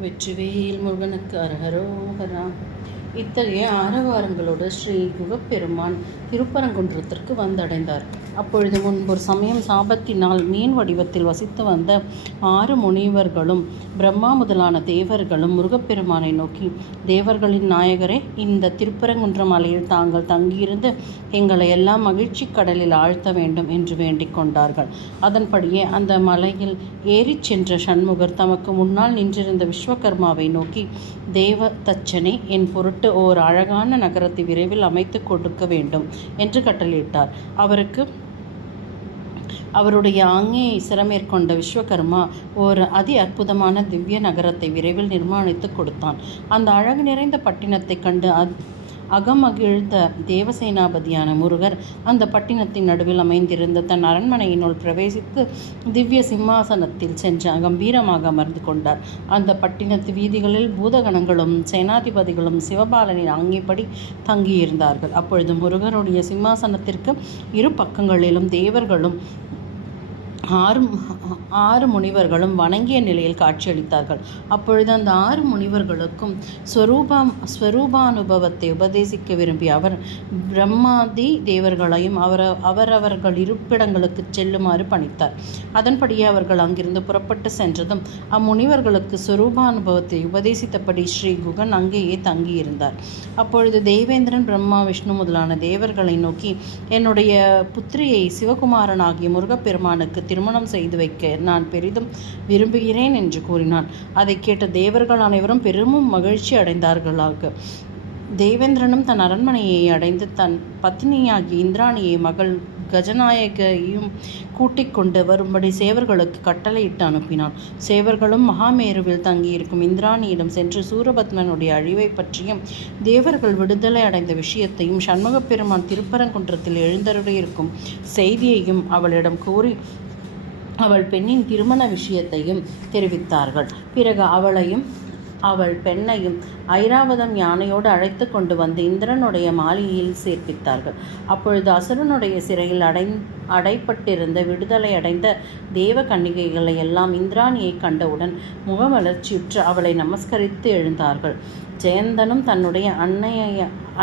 வெற்றிவேல் முருகனுக்கு அரஹரோஹரா. இத்தகைய ஆரவாரங்களோடு ஸ்ரீ குகப்பெருமான் திருப்பரங்குன்றத்திற்கு வந்தடைந்தார். அப்பொழுது முன்பொரு சமயம் சாபத்தினால் மீன் வடிவத்தில் வசித்து வந்த 6 முனிவர்களும் பிரம்மா முதலான தேவர்களும் முருகப்பெருமானை நோக்கி, தேவர்களின் நாயகரே, இந்த திருப்பரங்குன்ற மலையில் தாங்கள் தங்கியிருந்து எங்களை எல்லாம் மகிழ்ச்சி கடலில் ஆழ்த்த வேண்டும் என்று வேண்டிக் கொண்டார்கள். அதன்படியே அந்த மலையில் ஏறிச் சென்ற சண்முகர் தமக்கு முன்னால் நின்றிருந்த விஸ்வகர்மாவை நோக்கி, தேவ தச்சனே, என் பொருட்டு ஓர் அழகான நகரத்தை விரைவில் அமைத்து கொடுக்க வேண்டும் என்று கட்டளையிட்டார். அவருடைய ஆங்கையை சிரமேற்கொண்ட விஸ்வகர்மா ஒரு அதி அற்புதமான திவ்ய நகரத்தை விரைவில் நிர்மாணித்து கொடுத்தான். அந்த அழகு நிறைந்த பட்டினத்தை கண்டு அகமகிழ்ந்த தேவசேனாபதியான முருகர் அந்த பட்டினத்தின் நடுவில் அமைந்திருந்த தன் அரண்மனையினுள் பிரவேசித்து திவ்ய சிம்மாசனத்தில் சென்று கம்பீரமாக அமர்ந்து கொண்டார். அந்த பட்டினத்து வீதிகளில் பூதகணங்களும் சேனாதிபதிகளும் சிவபாலனின் ஆங்கிப்படி தங்கியிருந்தார்கள். அப்பொழுது முருகருடைய சிம்மாசனத்திற்கு இரு பக்கங்களிலும் தேவர்களும் 6 முனிவர்களும் வணங்கிய நிலையில் காட்சியளித்தார்கள். அப்பொழுது அந்த 6 முனிவர்களுக்கும் ஸ்வரூபானுபவத்தை உபதேசிக்க விரும்பிய அவர் பிரம்மாதி தேவர்களையும் அவரவர்கள் இருப்பிடங்களுக்கு செல்லுமாறு பணித்தார். அதன்படியே அவர்கள் அங்கிருந்து புறப்பட்டு சென்றதும் அம்முனிவர்களுக்கு ஸ்வரூபானுபவத்தை உபதேசித்தபடி ஸ்ரீ குகன் அங்கேயே தங்கியிருந்தார். அப்பொழுது தேவேந்திரன் பிரம்மா விஷ்ணு முதலான தேவர்களை நோக்கி, என்னுடைய புத்திரியை சிவகுமாரனாகிய முருகப்பெருமானுக்கு திருமணம் செய்து வைக்க நான் பெரிதும் விரும்புகிறேன் என்று கூறினான். அதை கேட்ட தேவர்கள் அனைவரும் பெரும் மகிழ்ச்சி அடைந்தார்களாக. தேவேந்திரனும் தன் அரண்மனையை அடைந்து தன் பத்னியாகிய இந்திராணியை மகள் கஜநாயகையும் கூட்டிக் கொண்டு வரும்படி சேவர்களுக்கு கட்டளையிட்டு அனுப்பினான். சேவர்களும் மகாமேருவில் தங்கியிருக்கும் இந்திராணியிடம் சென்று சூரபத்மனுடைய அழிவை பற்றியும் தேவர்கள் விடுதலை அடைந்த விஷயத்தையும் சண்முகப் பெருமான் திருப்பரங்குன்றத்தில் எழுந்தருளியிருக்கும் செய்தியையும் அவளிடம் கூறி அவள் பெண்ணின் திருமண விஷயத்தையும் தெரிவித்தார்கள். பிறகு அவள் பெண்ணையும் ஐராவதம் யானையோடு அழைத்து கொண்டு வந்து இந்திரனுடைய மாளிகையில் சேர்ப்பித்தார்கள். அப்பொழுது அசுரனுடைய சிறையில் அடைப்பட்டிருந்த விடுதலை அடைந்த தேவ கன்னிகைகளை எல்லாம் இந்திராணியை கண்டவுடன் முகமலர்ச்சியுற்று அவளை நமஸ்கரித்து எழுந்தார்கள். ஜெயந்தனும் தன்னுடைய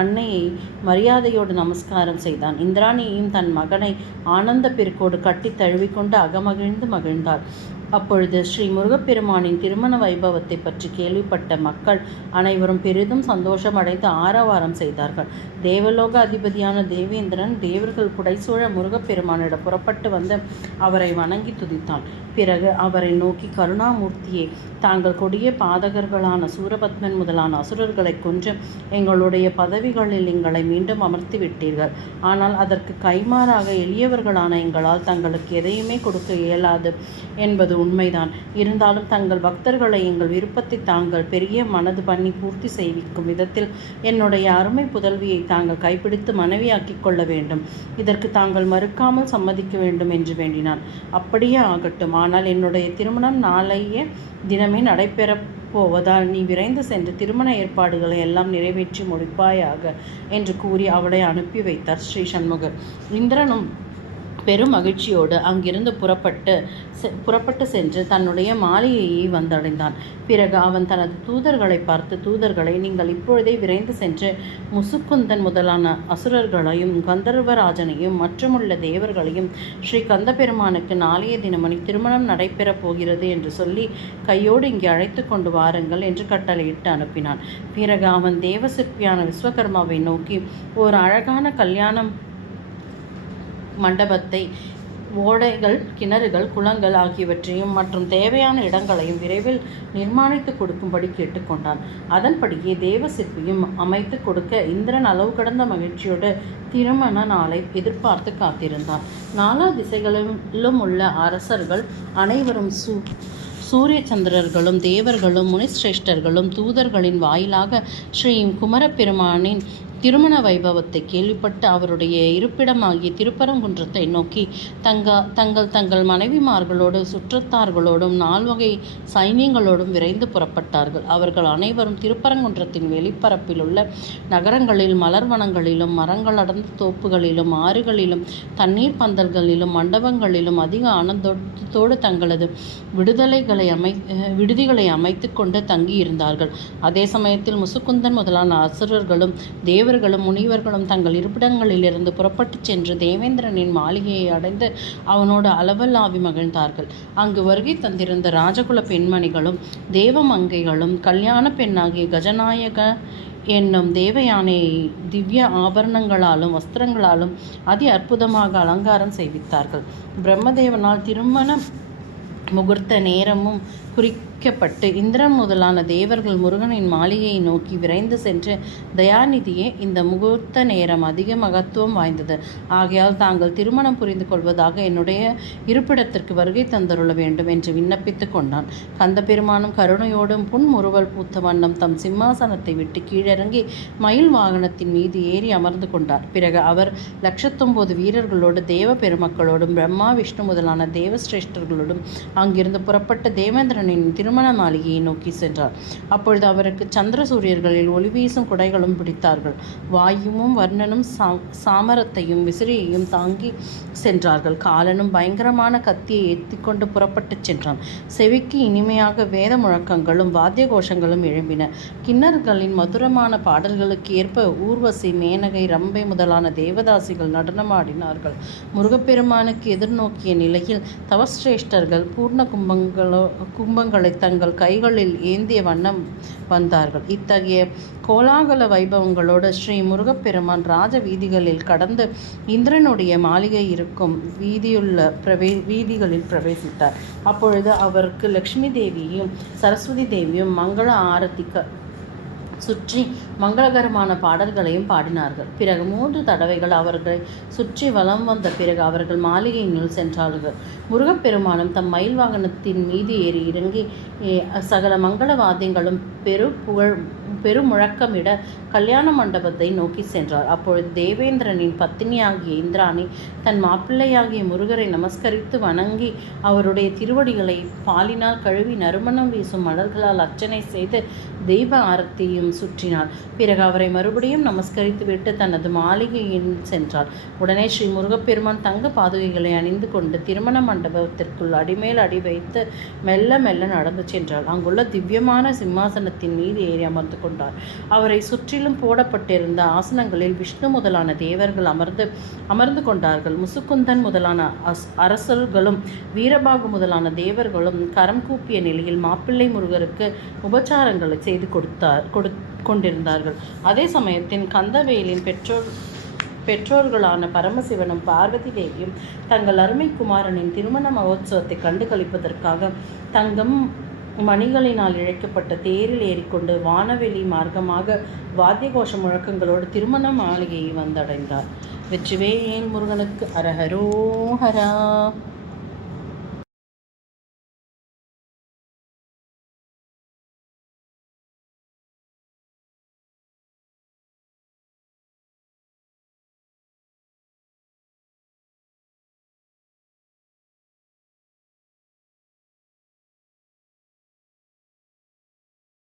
அன்னையை மரியாதையோடு நமஸ்காரம் செய்தான். இந்திராணியையும் தன் மகனை ஆனந்த பெருக்கோடு கட்டி தழுவிக்கொண்டு அகமகிழ்ந்து மகிழ்ந்தாள். அப்பொழுது ஸ்ரீ முருகப்பெருமானின் திருமண வைபவத்தை பற்றி கேள்விப்பட்ட மக்கள் அனைவரும் பெரிதும் சந்தோஷம் அடைந்து ஆரவாரம் செய்தார்கள். தேவலோக அதிபதியான தேவேந்திரன் தேவர்கள் புடைசூழ முருகப்பெருமானிடம் புறப்பட்டு வந்து அவரை வணங்கி துதித்தான். பிறகு அவரை நோக்கி, கருணாமூர்த்தியே, தாங்கள் கொடிய பாதகர்களான சூரபத்மன் முதலான அசுரர்களை கொன்று எங்களுடைய பதவிகளில் எங்களை மீண்டும் அமர்த்தி விட்டீர்கள். ஆனால் அதற்கு கைமாறாக எளியவர்களான எங்களால் தங்களுக்கு எதையுமே கொடுக்க இயலாது என்பது உண்மைதான். இருந்தாலும் தங்கள் பக்தர்களை எங்கள் விருப்பத்தை தாங்கள் பெரிய மனது பண்ணி பூர்த்தி செய்விக்கும் விதத்தில் என்னுடைய அருமை புதல்வியை தாங்கள் கைப்பிடித்து மனைவியாக்கிக் கொள்ள வேண்டும். இதற்கு தாங்கள் மறுக்காமல் சம்மதிக்க வேண்டும் என்று வேண்டினான். அப்படியே ஆகட்டும், ஆனால் என்னுடைய திருமணம் நாளைய தினமே நடைபெறப் போவதால் நீ விரைந்து சென்று திருமண ஏற்பாடுகளை எல்லாம் நிறைவேற்றி முடிப்பாயாக என்று கூறி அவளை அனுப்பி வைத்தார் ஸ்ரீ சண்முகர். இந்திரனும் பெரும் மகிழ்ச்சியோடு அங்கிருந்து புறப்பட்டு சென்று தன்னுடைய மாளிகையை வந்தடைந்தான். பிறகு அவன் தனது தூதர்களை பார்த்து, தூதர்களை, நீங்கள் இப்பொழுதே விரைந்து சென்று முசுக்குந்தன் முதலான அசுரர்களையும் கந்தர்வராஜனையும் மற்றுமுள்ள தேவர்களையும் ஸ்ரீ கந்தபெருமானுக்கு நாளைய தினமணி திருமணம் நடைபெறப் போகிறது என்று சொல்லி கையோடு இங்கே அழைத்து கொண்டு வாருங்கள் என்று கட்டளையிட்டு அனுப்பினான். பிறகு அவன் தேவசிற்பியான விஸ்வகர்மாவை நோக்கி, ஒரு அழகான கல்யாணம் மண்டபத்தை, ஓடைகள், கிணறுகள், குளங்கள் ஆகியவற்றையும் மற்றும் தேவையான இடங்களையும் விரைவில் நிர்மாணித்து கொடுக்கும்படி கேட்டுக்கொண்டான். அதன்படியே தேவ சிற்பியும் அமைத்து கொடுக்க இந்திரன் அளவு கடந்த மகிழ்ச்சியோடு திருமண நாளை எதிர்பார்த்து காத்திருந்தான். 4 திசைகளிலும் உள்ள அரசர்கள் அனைவரும் சூரிய சந்திரர்களும் தேவர்களும் முனிசிரேஷ்டர்களும் தூதர்களின் வாயிலாக ஸ்ரீ குமரப்பெருமானின் திருமண வைபவத்தை கேள்விப்பட்டு அவருடைய இருப்பிடமாகிய திருப்பரங்குன்றத்தை நோக்கி தங்கள் மனைவிமார்களோடு சுற்றத்தார்களோடும் 4 வகை சைன்யங்களோடும் விரைந்து புறப்பட்டார்கள். அவர்கள் அனைவரும் திருப்பரங்குன்றத்தின் வெளிப்பரப்பில் உள்ள நகரங்களில், மலர்வனங்களிலும், மரங்கள் அடர்ந்த தோப்புகளிலும், ஆறுகளிலும், தண்ணீர் பந்தல்களிலும், மண்டபங்களிலும் அதிக ஆனந்தத்தோடு தங்களது விடுதிகளை அமைத்து கொண்டு தங்கியிருந்தார்கள். அதே சமயத்தில் முசுக்குந்தன் முதலான அசுரர்களும் தேவர்களும் முனிவர்களும் தங்கள் இருப்பிடங்களிலிருந்து புறப்பட்டுச் சென்று தேவேந்திரனின் மாளிகையை அடைந்து அவனோடு அளவல்லாவி மகிழ்ந்தார்கள். அங்கு வருகை தந்திருந்த ராஜகுல பெண்மணிகளும் தேவமங்கைகளும் கல்யாண பெண்ணாகிய கஜநாயக என்னும் தேவயானையை திவ்ய ஆபரணங்களாலும் வஸ்திரங்களாலும் அதி அற்புதமாக அலங்காரம் செய்வித்தார்கள். பிரம்மதேவனால் திருமண முகூர்த்த நேரமும் குறிக்கப்பட்டு இந்திரன் முதலான தேவர்கள் முருகனின் மாளிகையை நோக்கி விரைந்து சென்று, தயாநிதியே, இந்த முகூர்த்த நேரம் அதிக மகத்துவம் வாய்ந்தது. ஆகையால் தாங்கள் திருமணம் புரிந்து கொள்வதாக என்னுடைய இருப்பிடத்திற்கு வருகை தந்தருள வேண்டும் என்று விண்ணப்பித்து கொண்டான். கந்தபெருமானும் கருணையோடும் புன்முறுவல் பூத்த வண்ணம் தம் சிம்மாசனத்தை விட்டு கீழிறங்கி மயில் வாகனத்தின் மீது ஏறி அமர்ந்து கொண்டார். பிறகு அவர் 1,09 வீரர்களோடு தேவ பெருமக்களோடும் பிரம்மா விஷ்ணு முதலான தேவசிரேஷ்டர்களோடும் அங்கிருந்து புறப்பட்ட தேவேந்திரனின் திருமண மாளிகையை நோக்கி சென்றார். அப்பொழுது அவருக்கு சந்திர சூரியர்களில் ஒளி வீசும் குடைகளும் பிடித்தார்கள். வாயுவும் வர்ணனும் சாமரத்தையும் விசிறியையும் தாங்கி சென்றார்கள். காலனும் பயங்கரமான கத்தியை ஏற்றிக்கொண்டு புறப்பட்டு சென்றான். செவிக்கு இனிமையாக வேத முழக்கங்களும் வாத்திய கோஷங்களும் எழும்பின. கிண்ணர்களின் மதுரமான பாடல்களுக்கு ஏற்ப ஊர்வசி, மேனகை, ரம்பை முதலான தேவதாசிகள் நடனமாடினார்கள். முருகப்பெருமானுக்கு எதிர்நோக்கிய நிலையில் தவசிரேஷ்டர்கள் பூர்ண கும்பங்களை தங்கள் கைகளில் ஏந்திய வண்ணம் வந்தார்கள். இத்தகைய கோலாகல வைபவங்களோடு ஸ்ரீ முருகப்பெருமான் ராஜ வீதிகளில் கடந்து இந்திரனுடைய மாளிகை இருக்கும் வீதிகளில் பிரவேசித்தார். அப்பொழுது அவருக்கு லக்ஷ்மி தேவியும் சரஸ்வதி தேவியும் மங்கள ஆரத்திக்க சுற்றி மங்களகரமான பாடல்களையும் பாடினார்கள். பிறகு 3 தடவைகள் அவர்களை சுற்றி வலம் வந்த பிறகு அவர்கள் மாளிகையினுள் சென்றார்கள். முருகப்பெருமானும் தம் மயில் வாகனத்தின் மீது ஏறி இறங்கி சகல மங்கள வாத்தியங்களும் பெருமுழக்கமிட கல்யாண மண்டபத்தை நோக்கி சென்றார். அப்பொழுது தேவேந்திரனின் பத்தினியாகிய இந்திராணி தன் மாப்பிள்ளையாகிய முருகரை நமஸ்கரித்து வணங்கி அவருடைய திருவடிகளை பாலினால் கழுவி நறுமணம் வீசும் மலர்களால் அர்ச்சனை செய்து தெய்வ ஆரத்தியும் சுற்றினார். பிறகு அவரை மறுபடியும் நமஸ்கரித்து விட்டு தனது மாளிகையில் சென்றார். உடனே ஸ்ரீ முருகப்பெருமான் தங்க பாதுகைகளை அணிந்து கொண்டு திருமண மண்டபத்திற்குள் அடிமேல் அடி வைத்து மெல்ல மெல்ல நடந்து சென்றார். அங்குள்ள திவ்யமான சிம்மாசனத்தின் மீது ஏறி அமர்ந்து கொண்டார். அவரை சுற்றிலும் போடப்பட்டிருந்த ஆசனங்களில் விஷ்ணு முதலான தேவர்கள் அமர்ந்து கொண்டார்கள். முசுக்குந்தன் முதலான அரசர்களும் வீரபாகு முதலான தேவர்களும் கரம் கூப்பிய நிலையில் மாப்பிள்ளை முருகருக்கு உபச்சாரங்களை செய்து கொண்டிருந்தார்கள். அதே சமயத்தில் கந்தவேலின் பெற்றோர்களான பரமசிவனும் பார்வதி தேவியும் தங்கள் அருமை குமாரனின் திருமண மகோத்சவத்தை கண்டு களிப்பதற்காக தங்கம் மணிகளினால் இழைக்கப்பட்ட தேரில் ஏறிக்கொண்டு வானவெளி மார்க்கமாக வாத்திய கோஷ முழக்கங்களோடு திருமண மாளிகையை வந்தடைந்தார். வெற்றிவேல் முருகனுக்கு அரஹரோஹரா.